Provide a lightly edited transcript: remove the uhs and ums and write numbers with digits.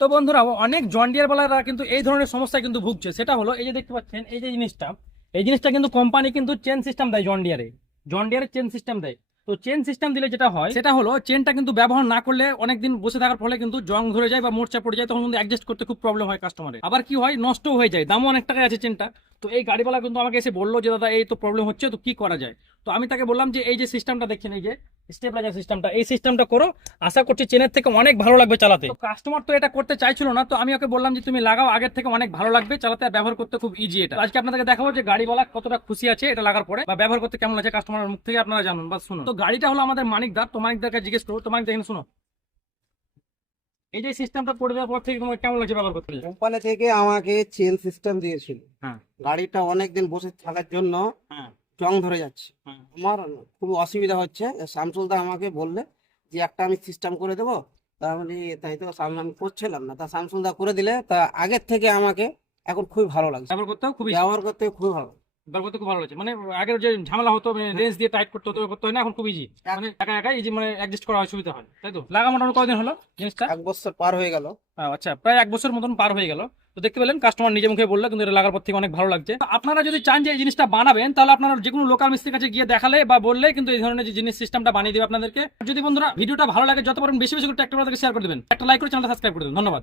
তো বন্ধুরা অনেক জন ডিয়ার বালারা কিন্তু এই ধরনের সমস্যায় কিন্তু ভুগছে। সেটা হলো এই যে দেখতে পাচ্ছেন এই জিনিসটা কিন্তু কোম্পানি কিন্তু চেন সিস্টেম দেয় জন ডিয়ারের চেন সিস্টেম দেয়। তো চেন সিস্টেম দিলে যেটা হয় সেটা হলো চেনটা কিন্তু ব্যবহার না করলে অনেকদিন বসে থাকার ফলে কিন্তু জং ধরে যায় বা মোর্চা পড়ে যায়, তখন কিন্তু অ্যাডজাস্ট করতে খুব প্রবলেম হয় কাস্টমারের। আবার কি হয়, নষ্ট হয়ে যায়, দামও অনেক টাকা আছে চেনটা। তো এই গাড়িওয়ালা কিন্তু আমাকে এসে বললো যে দাদা এই তো প্রবলেম হচ্ছে, তো কি করা যায়। তো আমি তাকে বললাম যে এই যে সিস্টেমটা দেখছেন, এই যে স্টেবিলাইজার সিস্টেমটা, এই সিস্টেমটা করো, আশা করছি চেনের থেকে অনেক ভালো লাগবে চালাতে। তো কাস্টমার তো এটা করতে চাইছিল না, তো আমি ওকে বললাম যে তুমি লাগাও, আগের থেকে অনেক ভালো লাগবে চালাতে, আর ব্যবহার করতে খুব ইজি। এটা আজকে আপনাদেরকে দেখাবো যে গাড়িওয়ালা কতটা খুশি আছে এটা লাগার পরে, বা ব্যবহার করতে কেমন আছে কাস্টমারের মুখ থেকে আপনারা জানুন বা শুনুন। তো গাড়িটা হলো আমাদের মানিকদার, তো মানিকদারকে জিজ্ঞেস করো। তো মানিক দেখেন, শুনো, এই যে সিস্টেমটা করে দেওয়ার পর থেকে তোমার কেমন লাগছে ব্যবহার করতে? কোম্পানি থেকে আমাকে চেন সিস্টেম দিয়েছিল। হ্যাঁ, গাড়িটা অনেকদিন বসে থাকার জন্য হ্যাঁ, জং ধরে যাচ্ছে। হ্যাঁ। আমার খুব অসুবিধা হচ্ছে। শামসুলদা আমাকে বললে যে একটা আমি সিস্টেম করে দেবো। তা আমি তাই তো আমি করছিলাম না, তা শামসুলদা করে দিলে, তা আগের থেকে আমাকে এখন খুবই ভালো লাগছে। ব্যবহার করতেও খুবই, ব্যবহার করতে খুবই ভালো। ব্যবহার করতে খুব ভালো লাগছে। মানে আগের যে ঝামেলা হতো, রেঞ্জ দিয়ে টাইট করতে হতো, করতে হয় না, এখন খুব ইজি। মানে একা একা ইজি, মানে অ্যাডজাস্ট করা হয়, সুবিধা হয়। তাই তো লাগা মোটামুটি কতদিন হলো জিনিসটা? 1 বছর পার হয়ে গেল। আচ্ছা, প্রায় 1 বছর মতন পার হয়ে গেল। তো দেখতে পেলেন কাস্টমার নিজে মুখে বললো, কিন্তু এটা লাগার পর থেকে অনেক ভালো লাগছে। তো আপনারা যদি চান যে এই জিনিসটা বানাবেন, তাহলে আপনারা যে কোনো লোকাল মিস্ত্রির কাছে গিয়ে দেখালে বা বললে কিন্তু এই ধরনের যে জিনিস সিস্টেমটা বানিয়ে দেবে আপনাদেরকে। যদি বন্ধুরা ভিডিওটা ভালো লাগে, যত পারেন বেশি বেশি করে একটা শেয়ার করে দেবেন, একটা লাইক করে চ্যানেলটা সাবস্ক্রাইব করে দেবেন। ধন্যবাদ।